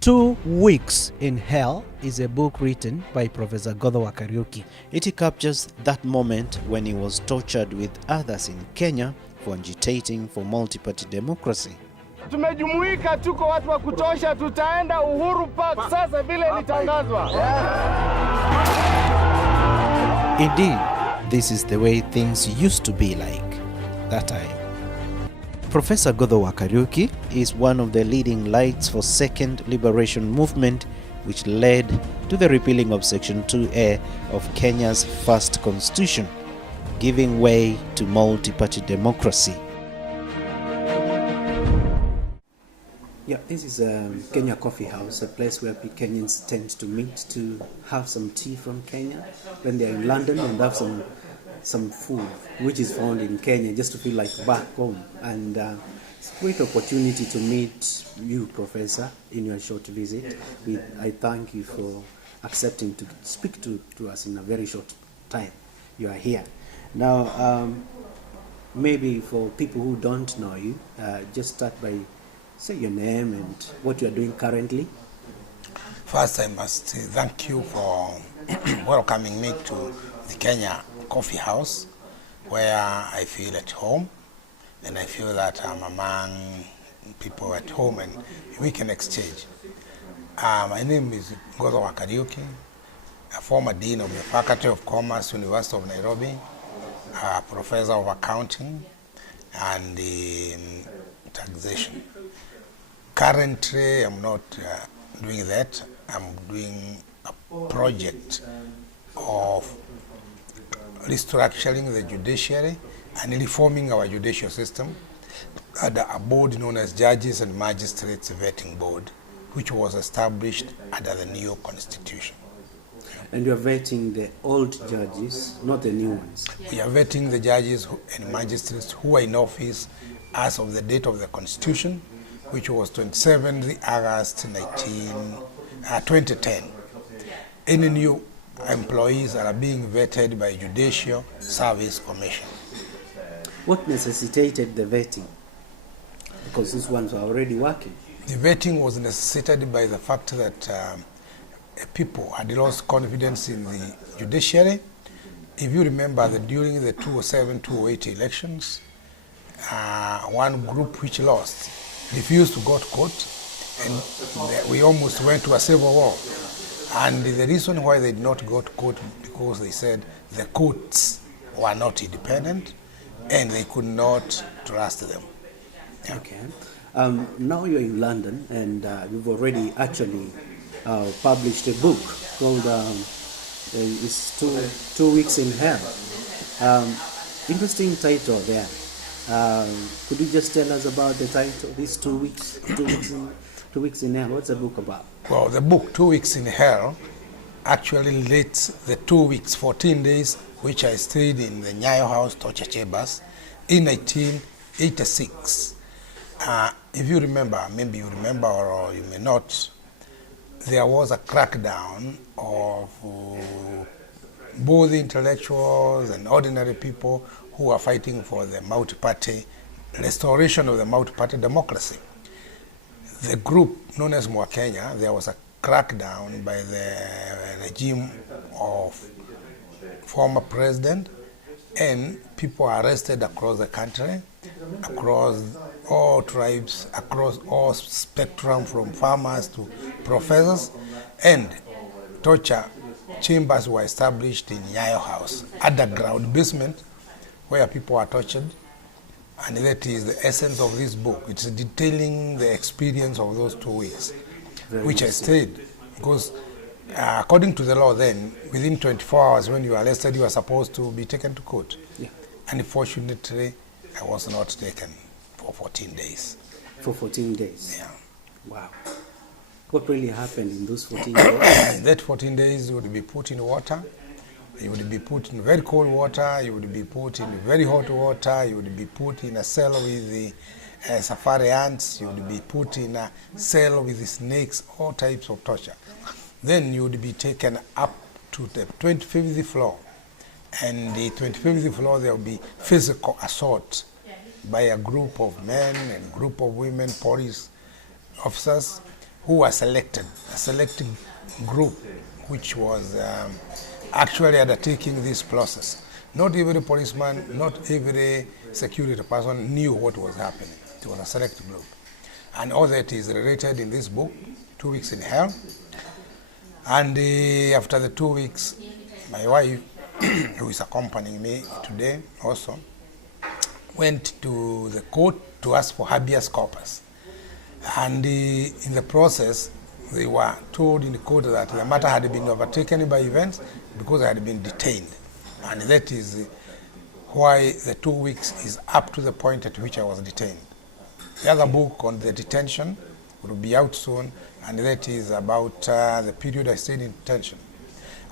2 Weeks in Hell is a book written by Professor Ngotho Kariuki. It captures that moment when he was tortured with others in Kenya for agitating for multi-party democracy. Tumejumuika, tuko watu wa kutosha, tutaenda Uhuru Park sasa vile ilitangazwa. Indeed, this is the way things used to be like that time. Professor Ngotho Kariuki is one of the leading lights for Second Liberation Movement, which led to the repealing of Section 2A of Kenya's first constitution, giving way to multi-party democracy. Yeah, this is Kenya Coffee House, a place where Kenyans tend to meet to have some tea from Kenya when they're in London and have some food which is found in Kenya, just to feel like back home. And it's a great opportunity to meet you, Professor, in your short visit. I thank you for accepting to speak to us in a very short time. You are here. Now, maybe for people who don't know you, just start by say your name and what you are doing currently. First, I must say thank you for welcoming me to the Kenya Coffee House, where I feel at home, and I feel that I'm among people at home and we can exchange. My name is Ngotho Kariuki, a former Dean of the Faculty of Commerce, University of Nairobi, a Professor of Accounting and Taxation. Currently, I'm not doing that. I'm doing a project of restructuring the judiciary and reforming our judicial system under a board known as Judges and Magistrates Vetting Board, which was established under the new constitution. And you're vetting the old judges, not the new ones? We are vetting the judges and magistrates who are in office as of the date of the constitution, which was 27th August 2010. Any new employees are being vetted by Judicial Service Commission. What necessitated the vetting? Because these ones are already working. The vetting was necessitated by the fact that people had lost confidence in the judiciary. If you remember that during the 2007-2008 elections, one group which lost refused to go to court, and we almost went to a civil war. And the reason why they did not go to court, because they said the courts were not independent and they could not trust them. Yeah. Okay. Now you're in London, and you've already actually published a book called it's two Weeks in Hell. Interesting title there. Could you just tell us about the title? These 2 weeks, 2 weeks in Hell. What's the book about? Well, the book 2 Weeks in Hell actually relates the 2 weeks, 14 days, which I stayed in the Nyayo House torture chambers in 1986. If you remember, maybe you remember or you may not, there was a crackdown of both intellectuals and ordinary people who were fighting for the multi-party restoration of the multi-party democracy. The group known as Kenya, there was a crackdown by the regime of former president, and people are arrested across the country, across all tribes, across all spectrum, from farmers to professors, and torture chambers were established in Nyayo House, underground basement, where people are tortured. And that is the essence of this book. It's detailing the experience of those 2 weeks, which I stayed. Because according to the law then, within 24 hours when you are arrested, you are supposed to be taken to court. Yeah. And unfortunately, I was not taken for 14 days. For 14 days? Yeah. Wow. What really happened in those 14 days? In that 14 days, you would be put in water. You would be put in very cold water, you would be put in very hot water, you would be put in a cell with the safari ants, you would be put in a cell with the snakes, all types of torture. Then you would be taken up to the 25th floor. And the 25th floor, there will be physical assault by a group of men and group of women, police officers. who were selected, a selected group which was actually undertaking this process. Not every policeman, not every security person knew what was happening. It was a select group. And all that is related in this book, 2 Weeks in Hell. And after the 2 weeks, my wife, who is accompanying me today also, went to the court to ask for habeas corpus. And in the process, they were told in the court that the matter had been overtaken by events because they had been detained. And that is why the 2 weeks is up to the point at which I was detained. The other book on the detention will be out soon, and that is about the period I stayed in detention.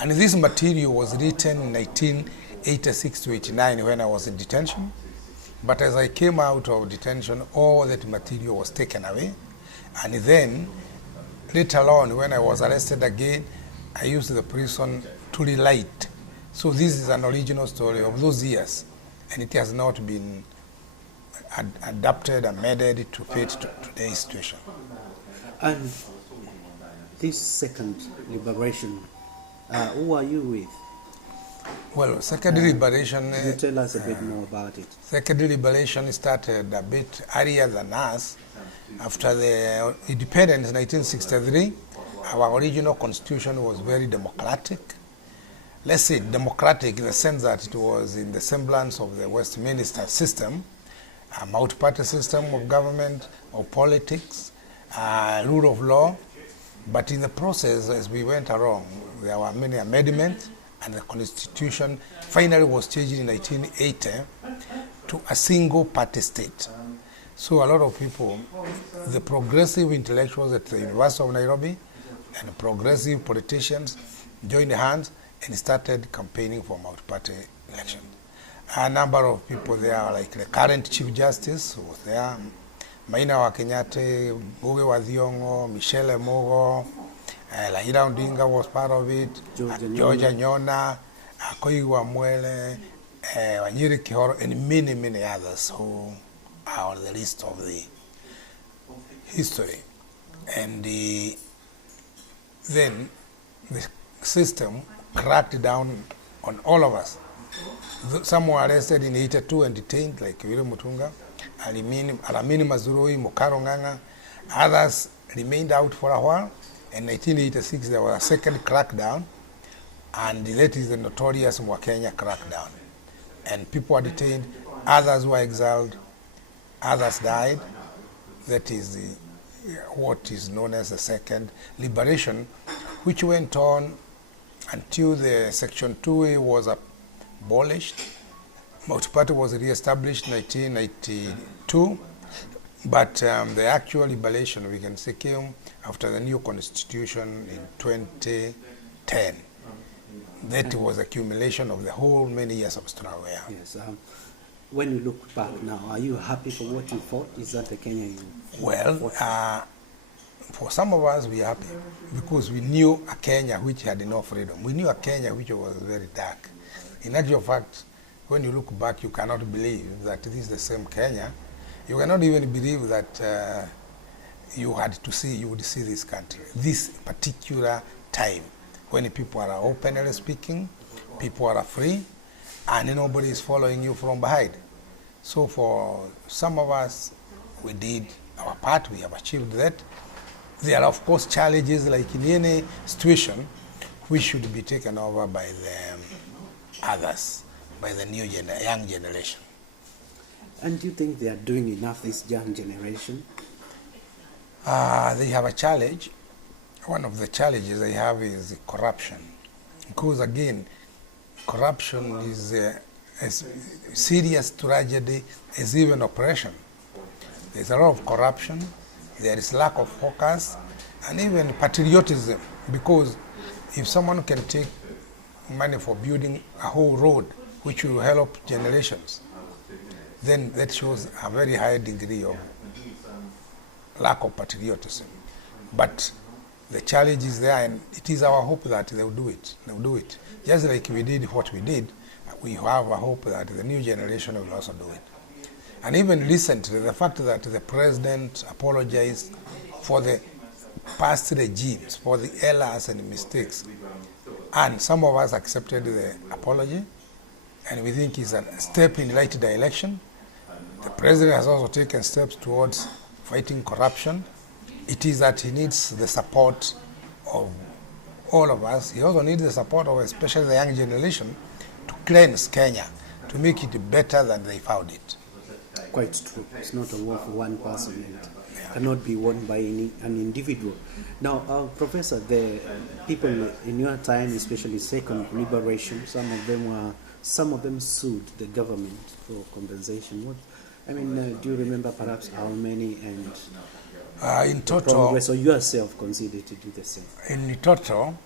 And this material was written in 1986 to 89 when I was in detention. But as I came out of detention, all that material was taken away. And then, later on, when I was arrested again, I used the prison to relight. So this is an original story of those years, and it has not been adapted, amended to fit to today's situation. And this second liberation, who are you with? Well, second liberation... Can you tell us a bit more about it? Second liberation started a bit earlier than us. After the independence in 1963, our original constitution was very democratic. Let's say democratic in the sense that it was in the semblance of the Westminster system, a multi-party system of government, of politics, rule of law. But in the process, as we went along, there were many amendments, and the constitution finally was changed in 1980 to a single-party state. So a lot of people, the progressive intellectuals at the University of Nairobi and progressive politicians joined hands and started campaigning for multi-party election. A number of people there, like the current Chief Justice was there, Maina wa Kenyatta, Buge wa Thiongo, Michelle Mogo, Raila Odinga was part of it, Georgia Nyona, Koiwa Mwele, Wanyiri Kihoro, and many, many others who are on the list of the history. And then the system cracked down on all of us. Some were arrested in 82 and detained, like William Mutunga, Alamini Mazurui, Mukaro Nganga. Others remained out for a while. In 1986, there was a second crackdown, and that is the notorious Mwakenya crackdown. And people were detained, others were exiled, others died. That is what is known as the second liberation, which went on until the Section 2A was abolished. Multi-party was re-established in 1992, but the actual liberation, we can say, came after the new constitution in 2010. That was accumulation of the whole many years of struggle. Yes. When you look back now, are you happy for what you fought? Is that the Kenya you Well, for some of us, we are happy because we knew a Kenya which had no freedom. We knew a Kenya which was very dark. In actual fact, when you look back, you cannot believe that this is the same Kenya. You cannot even believe that you would see this country, this particular time when people are openly speaking, people are free, and nobody is following you from behind. So for some of us, we did our part, we have achieved that. There are, of course, challenges like in any situation which should be taken over by the others, by the new young generation. And do you think they are doing enough, this young generation? They have a challenge. One of the challenges they have is corruption. Because again, corruption is as serious tragedy as even oppression. There's a lot of corruption, there is lack of focus, and even patriotism, because if someone can take money for building a whole road which will help generations, then that shows a very high degree of lack of patriotism. But the challenge is there, and it is our hope that they will do it. They will do it. Just like we did what we did, we have a hope that the new generation will also do it. And even recently, the fact that the president apologized for the past regimes for the errors and mistakes. And some of us accepted the apology, and we think it's a step in the right direction. The president has also taken steps towards fighting corruption. It is that he needs the support of all of us. He also needs the support of especially the young generation to cleanse Kenya, to make it better than they found it. Quite true. It's not a war for one person and cannot be won by an individual. Now, Professor, the people in your time, especially second liberation, some of them sued the government for compensation. Do you remember perhaps how many and in total, or yourself considered to do the same? In total,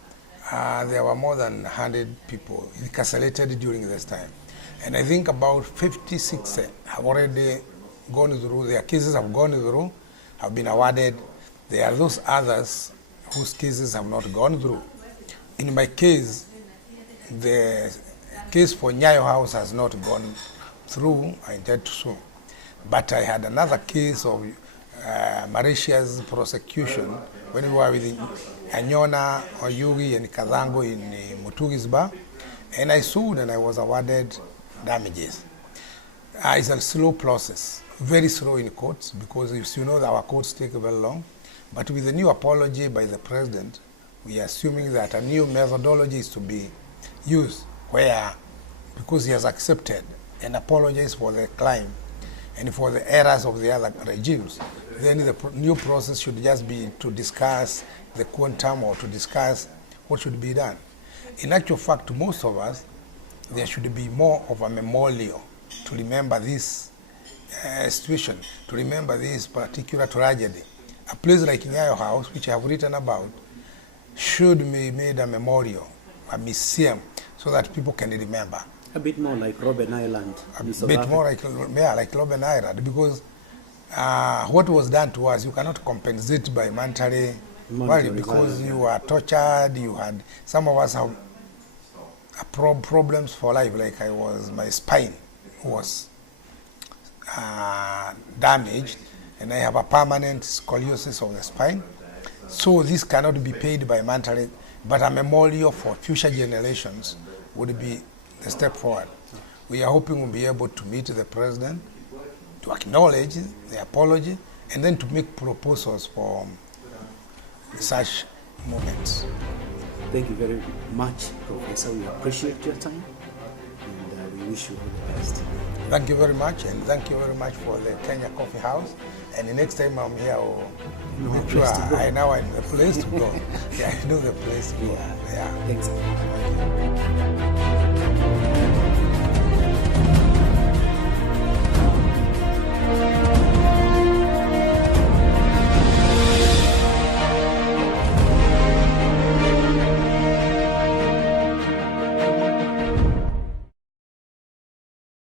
there were more than 100 people incarcerated during this time. And I think about 56 have already gone through, their cases have gone through, have been awarded. There are those others whose cases have not gone through. In my case, the case for Nyayo House has not gone through, I intend to sue. But I had another case of malicious prosecution when we were with Anyona, Oyugi, and Kazango in Mutugi's bar, and I sued and I was awarded damages. It's a slow process, very slow in courts, because as you know, our courts take very long. But with the new apology by the president, we are assuming that a new methodology is to be used, where, because he has accepted and apologized for the crime and for the errors of the other regimes, then the new process should just be to discuss the quantum or to discuss what should be done. In actual fact, to most of us, there should be more of a memorial to remember this situation, to remember this particular tragedy. A place like Nyayo House, which I have written about, should be made a memorial, a museum, so that people can remember. A bit more like Robben Island. A bit more like Robben Island, because what was done to us, you cannot compensate by monetary value, because you were tortured, you had, some of us have problems for life, like my spine was damaged, and I have a permanent scoliosis of the spine. So this cannot be paid by monetary, but a memorial for future generations would be the step forward. We are hoping we'll be able to meet the president, to acknowledge the apology, and then to make proposals for such moments. Thank you very much, Professor. We appreciate your time, and we wish you all the best. Thank you very much, and thank you very much for the Kenya Coffee House. And the next time I'm here, I'll make sure I know the place to go. Yeah, I know the place to go. Yeah. Thanks.